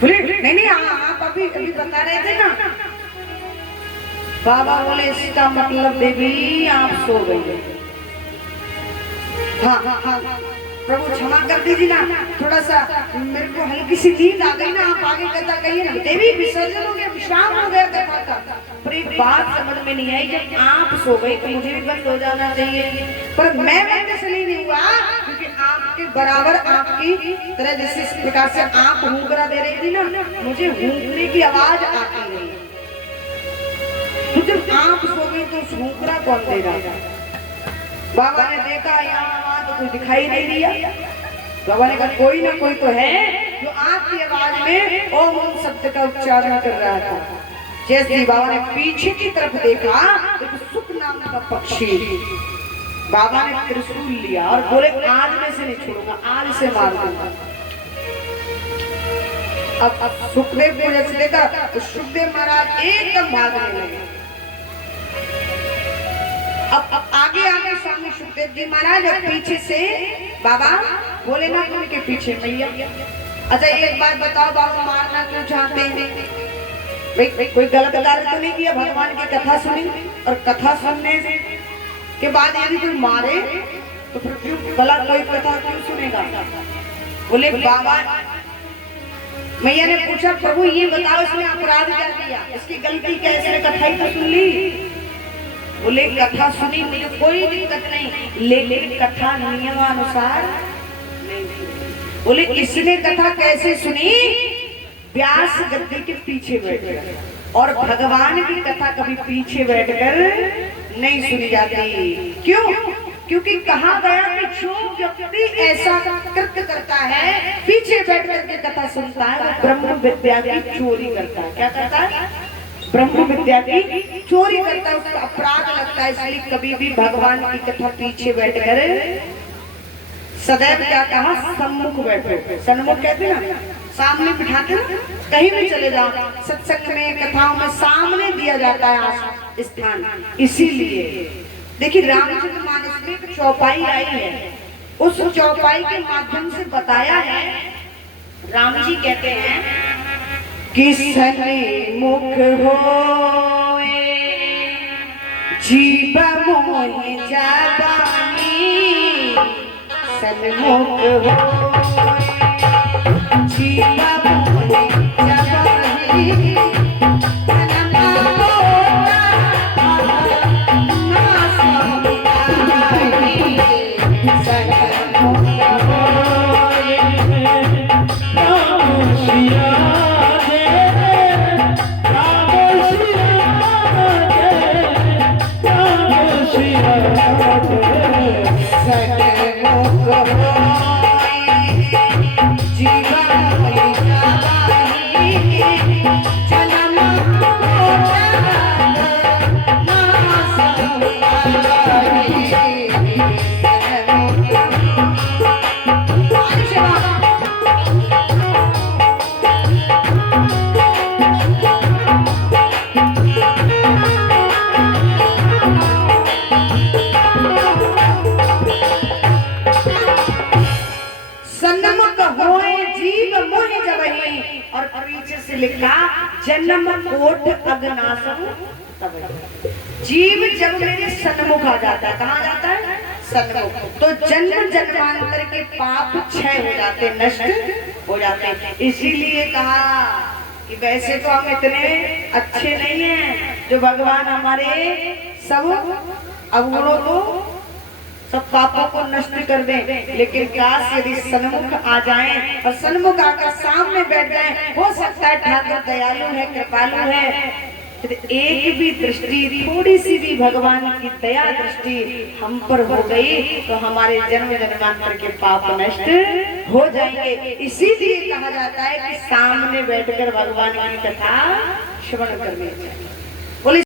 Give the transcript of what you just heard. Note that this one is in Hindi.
बोले नहीं नहीं आप अभी अभी बता रहे थे ना। बाबा बोले इसका मतलब देवी आप सो गई। हाँ हाँ हाँ प्रभु क्षमा कर दीजिए ना, थोड़ा सा मेरे को हल्की सी नींद आ गई ना, आप आगे कथा कहिए ना। देवी विसर्जन हो गया, विश्राम हो गया कथा का। पर एक बात समझ में नहीं आई, जब आप सो गई तो मुझे भी बंद हो जाना चाहिए, पर मैं बंद इसलिए नहीं हुआ क्योंकि आपके बराबर आपकी तरह जैसे इस प्रकार से आप हुंकरा दे रही थी ना, मुझे हुंकने की आवाज आती नहीं। तो जब आप सो गई तो हुंकरा कौन दे रहा? बाबा ने देखा यहाँ तो कोई दिखाई नहीं दिया। बाबा ने कहा कोई ना कोई तो है जो आपकी आवाज में ओम शब्द का उच्चारण कर रहा था। जैसे ही बाबा ने पीछे की तरफ देखा तो सुख नाम का पक्षी, बाबा ने त्रिशूल लिया और बोले आज में से नहीं छोड़ूंगा, आज से मार दूंगा। अब सुखदेव को जैसे देखा तो सुखदेव महाराज एकदम भागने लगे। अब आगे आगे सामने सुखदेव जी महाराज और पीछे से बाबा भोलेनाथ उनके पीछे मैया। अच्छा एक बात बताओ, बाबा मारना क्यों चाहते हैं? भाई कोई गलत कार्य तो नहीं किया, भगवान की कथा सुनी और कथा सुनने के बाद यदि कोई मारे तो फिर क्यों गलत कोई कथा क्यों सुनेगा? बोले बाबा, मैया ने पूछा प्रभु ये बताओ इसने अपराध क्या किया, इसकी गलती क्या, इसने कथा ही तो सुन ली। बोले कथा सुनी मुझे कोई दिक्कत नहीं, लेकिन कथा नियमानुसार नहीं। बोले इसने कथा कैसे सुनी? व्यास गद्दी के पीछे बैठकर, और भगवान की कथा कभी पीछे बैठकर नहीं सुनी जाती। क्यों? क्योंकि कहा गया कि जो व्यक्ति ऐसा कृत्य करता है, पीछे बैठकर के कथा सुनता है, वो ब्रह्म विद्या की चोरी करता है। क्या करता है? ब्रह्म विद्या की चोरी करता है, उसका अपराध लगता है। इसलिए कभी भी भगवान की कथा पीछे बैठकर सदैव क्या कहा, सम्मुख बैठो। सन्मुख कहते ना, सामने बिठाते ना, कहीं भी चले जाओ सत्संग में कथाओं में सामने दिया जाता है स्थान। इसीलिए देखिए रामचरितमानस में एक चौपाई आई है, उस चौपाई के माध्यम से बताया है। राम जी कहते हैं कि सन्मुख होए जीव मोहि जाबानी, सन्मुख होए जीव मोहि जाबानी, लिखा जन्म कोट अगनासम। जीव जब मेरे सन्मुख आ जाता है, कहाँ जाता है? सन्मुख। तो जन्म जन्मांतर के पाप क्षय हो जाते, नष्ट हो जाते। इसीलिए कहा कि वैसे तो हम इतने अच्छे नहीं हैं जो भगवान हमारे सब अवगुणों को, सब पापों को नष्ट कर दें, लेकिन काश यदि सन्मुख आ जाएं और सन्मुख आकर सामने बैठ जाएं, हो सकता है ठाकुर दयालु है, कृपालु है, एक भी दृष्टि, थोड़ी सी भी भगवान की दया दृष्टि हम पर हो गई तो हमारे जन्म जन्मांतर के पाप नष्ट हो जाएंगे। इसीलिए कहा जाता है कि सामने बैठकर भगवान की कथा श्रवण करनी चाहिए।